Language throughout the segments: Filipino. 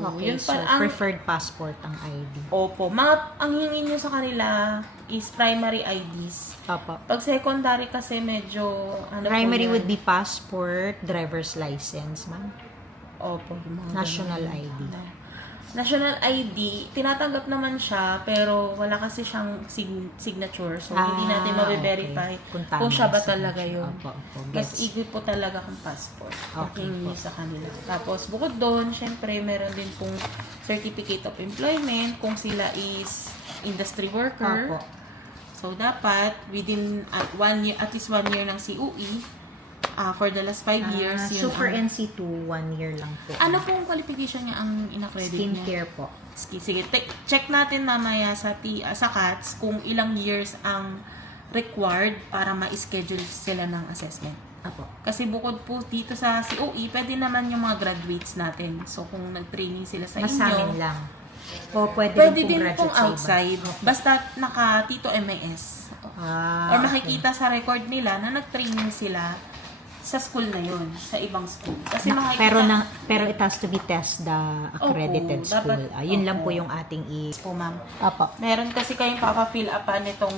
Okay, yun so preferred passport ang ID. Opo. Ang hingin nyo sa kanila is primary IDs. Opo. Pag secondary kasi medyo, Primary po yan? would be passport, driver's license, ma'am. Opo. Yung mga National ganun. ID. National ID, tinatanggap naman siya, pero wala kasi siyang signature. So, hindi natin mabe-verify okay. kung siya ba Tama, talaga yun. Opo, opo. Mas Gets. igwi po talaga kung passport. Okay Okay, po. sa kanila. Tapos, bukod doon, syempre, meron din pong certificate of employment kung sila is industry worker. Opo. So, dapat within at least 1 year ng COE, for the last 5 years. So for NC2, 1 year lang po. Ano pong qualification niya ang in-accredit niya? Skincare po. Sige, check natin mamaya sa CATS kung ilang years ang required para ma-schedule sila ng assessment. Apo. Kasi bukod po dito sa COE, pwede naman yung mga graduates natin. So kung nag-training sila sa Mas inyo, amin lang. O pwede din graduate pong sa iba. outside. Basta naka-Tito MIS. Or makikita sa record nila na nag-training sila sa school na yun, sa ibang school. Kasi makikita... Pero it has to be the accredited Opo, school. dapat, Yun lang opo. po yung ating po, ma'am. Apo. Meron kasi kayong papa-fill upan nitong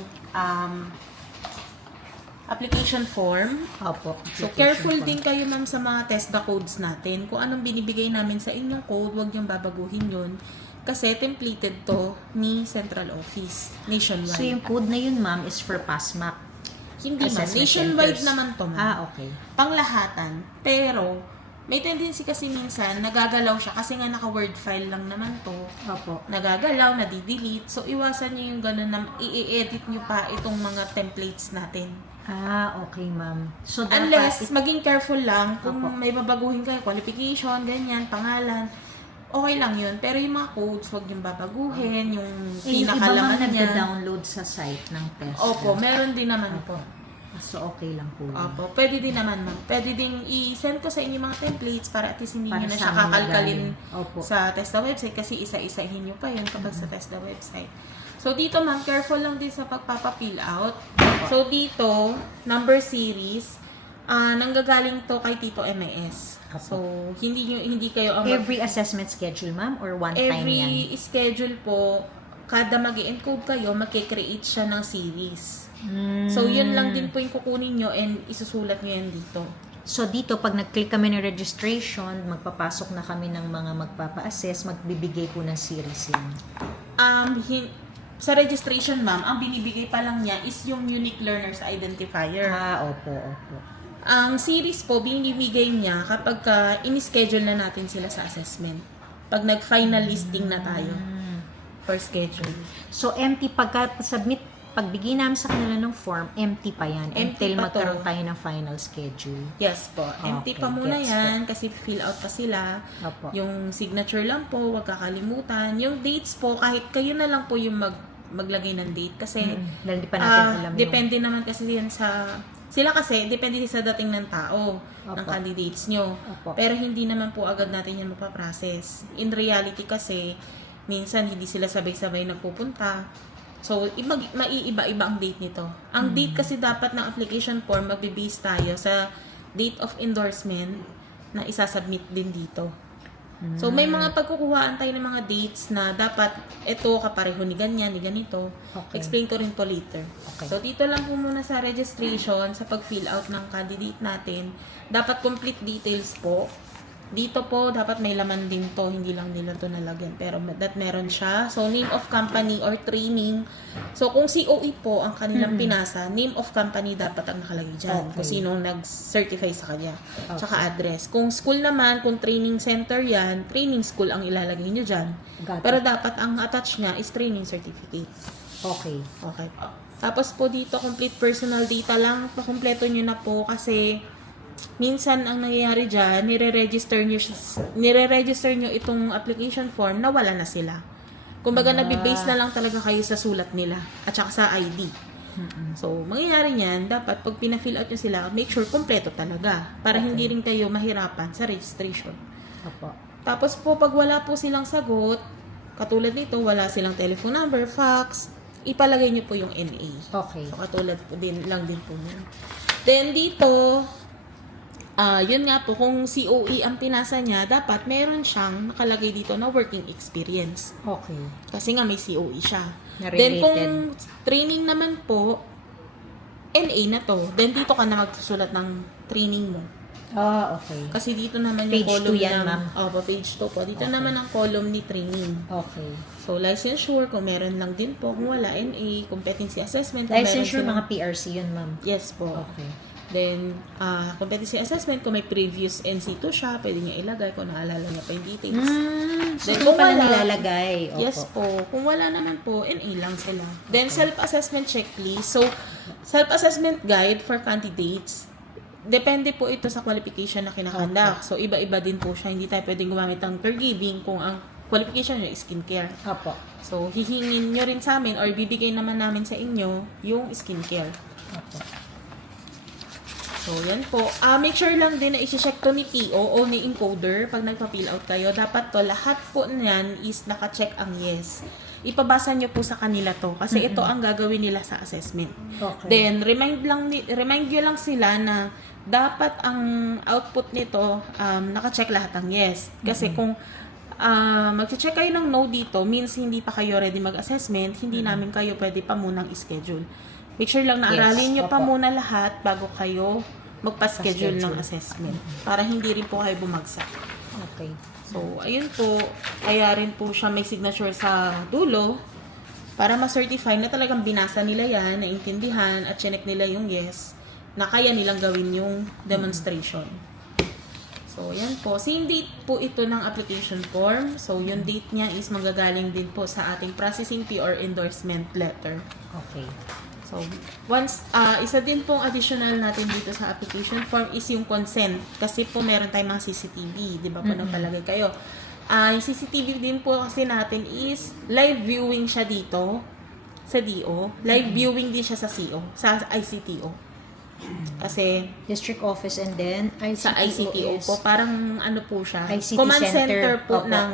application form. Opo. So, careful din kayo, ma'am, sa mga TESDA codes natin. Kung anong binibigay namin sa inyong code, huwag niyong babaguhin yun. Kasi templated to ni Central Office, nationwide. So yung code na yun, ma'am, is for PASMAC. Hindi, ma'am. Assessment Nationwide centers. naman to, ma'am. Okay. Panglahatan. Pero, may tendency kasi minsan, nagagalaw siya kasi nga naka-word file lang naman to. Opo. Nagagalaw, nadidelete. So, iwasan nyo yung gano'n na i-edit nyo pa itong mga templates natin. Okay, ma'am. So, Unless, maging careful lang kung Opo. may babaguhin kayo, qualification, ganyan, pangalan, okay lang yun. Pero yung mga codes, huwag yung babaguhin, yung yung iba, ma'am, pinakalaman niya. nagda-download sa site ng test. Opo, meron din naman po. So, okay lang po. Opo, pwede din naman, ma'am. Pwede din i-send ko sa inyo mga templates para at least hindi Para nyo na sa siya amin kakalkalin magaling. Opo. sa TESDA website kasi isa-isahin nyo pa yun kapag sa TESDA website. So, dito, ma'am, careful lang din sa pagpapa-fill out. So, dito, number series, nanggagaling to kay Tito MIS. So, hindi kayo ang Every assessment schedule, ma'am, or one time yan? every schedule po, kada mag-encode kayo, magkikreate siya ng series. So, yun lang din po yung kukunin nyo and isusulat nyo yan dito. So, dito, pag nag-click kami ng registration, magpapasok na kami ng mga magpapa-assess, magbibigay po ng series yan. Sa registration, ma'am, ang binibigay pa lang niya is yung Unique Learners Identifier. Opo. Ang series po, binibigay niya kapag in-schedule na natin sila sa assessment. Pag nag-final listing na tayo for schedule. So, empty, pagbigay namin sa kanila ng form, empty pa yan Empty until pa to. magkaroon tayo ng final schedule. Yes po. Empty Okay, pa muna gets yan kasi fill out pa sila. Opo. Yung signature lang po, huwag kakalimutan. Yung dates po, kahit kayo na lang po yung maglagay ng date. Kasi, Dahil di pa natin alam depende naman kasi yan depende sa dating ng tao, ng Opo. candidates nyo. Opo. Pero hindi naman po agad natin yan mapaprocess. In reality kasi, minsan hindi sila sabay-sabay nagpupunta. So, maiiba-iba ang date nito. Ang date kasi dapat ng application form, magbe-base tayo sa date of endorsement na isasubmit din dito. So, may mga pagkukuhaan tayo ng mga dates na dapat ito kapareho ni ganyan, ni ganito. Okay. Explain ko rin to later. Okay. So, dito lang po muna sa registration, sa pag-fill out ng candidate natin. Dapat complete details po. Dito po, dapat may laman din to. Hindi lang nila to nalagyan. Pero that meron siya. So, name of company or training. So, kung COE po ang kanilang pinasa, name of company dapat ang nakalagay dyan. Okay. Kung sinong nag-certify sa kanya. Tsaka address. Kung school naman, kung training center yan, training school ang ilalagay nyo dyan. Got it. Pero dapat ang attach niya is training certificate. Okay. Okay po. Tapos po dito, complete personal data lang. Pakompleto nyo na po kasi minsan ang nangyayari dyan, nire-register nyo itong application form na wala na sila. Kumbaga, nabibase na lang talaga kayo sa sulat nila at saka sa ID. So, mangyayari niyan, dapat pag pina-fill out nyo sila, make sure kompleto talaga para hindi rin kayo mahirapan sa registration. Opo. Tapos po, pag wala po silang sagot, katulad nito, wala silang telephone number, fax, ipalagay nyo po yung NA. Okay. So, katulad po din po yan. Then, dito, Yun nga po, kung COE ang pinasa niya, dapat meron siyang nakalagay dito na working experience. Okay. Kasi nga may COE siya. Na Then kung related. training naman po, NA na to. Then dito ka na magsusulat ng training mo. Okay. Kasi dito naman Page yung 2 column yan, ng... ma'am. Page 2 po. Dito Okay. naman ang column ni training. Okay. So, licensure, kung meron lang din po. Kung wala, NA, competency assessment. Kung Licensure, meron mga PRC yun, ma'am. Yes po. Okay. Then, competency assessment, kung may previous NC2 siya, pwede niya ilagay kung naalala niya pa yung details. So, Then, doon kung pala wala- nilalagay. Opo. Yes po. Kung wala naman po, NA lang sila. Then, self-assessment checklist. So, self-assessment guide for candidates. Depende po ito sa qualification na kinakandak. So, iba-iba din po siya. Hindi tayo pwedeng gumamit ng caregiving kung ang qualification niya is skincare. Opo. So, hihingin nyo rin sa amin or bibigay naman namin sa inyo yung skincare. Opo. So, yan po. Make sure lang din na isi-check to ni PO o ni encoder pag nagpa-fill out kayo. Dapat to, lahat po niyan is naka-check ang yes. Ipabasa nyo po sa kanila to kasi ito ang gagawin nila sa assessment. Okay. Then, remind nyo lang sila na dapat ang output nito, naka-check lahat ang yes. Kasi kung mag-check kayo ng no dito, means hindi pa kayo ready mag-assessment, hindi namin kayo pwede pa munang i-schedule. Make sure lang na Yes, aralin nyo pa opo. muna lahat bago kayo magpa-schedule ng Pa-schedule. assessment. Para hindi rin po kayo bumagsak. Okay. So, ayun po. Kaya rin po siya may signature sa dulo para ma-certify na talagang binasa nila yan, naintindihan, at chinek nila yung yes, na kaya nilang gawin yung demonstration. So, yan po. Same date po ito ng application form. So, yung date niya is magagaling din po sa ating processing fee or endorsement letter. Okay. So, once, isa din pong additional natin dito sa application form is yung consent. Kasi po meron tayong mga CCTV, di ba po nagpalagay kayo. Yung CCTV din po kasi natin is live viewing siya dito sa DO. Live viewing din siya sa CO, sa ICTO. Kasi District office and then sa ICTO is- po, parang ano po siya, ICT command center. center po Opo. ng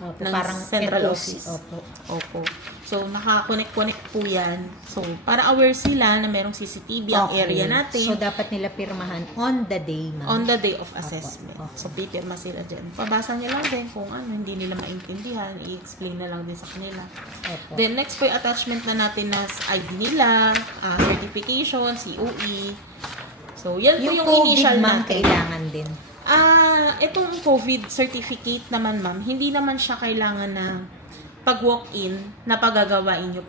Opo, ng parang central NOC. office. Opo. Opo. So, naka-connect po yan. So, para aware sila na merong CCTV ang Okay. area natin So, dapat nila pirmahan on the day, ma'am. on the day of assessment. Opo. So, pipirma sila dyan. Pabasa nyo lang din kung ano, hindi nila maintindihan, i-explain na lang din sa kanila. Opo. Then, next po yung attachment na natin na ID nila, certification, COE. So, yan po yung yung COVID, initial ma'am, natin. kailangan din. Itong COVID certificate naman, ma'am, hindi naman siya kailangan na pag walk-in na pagagawain nyo.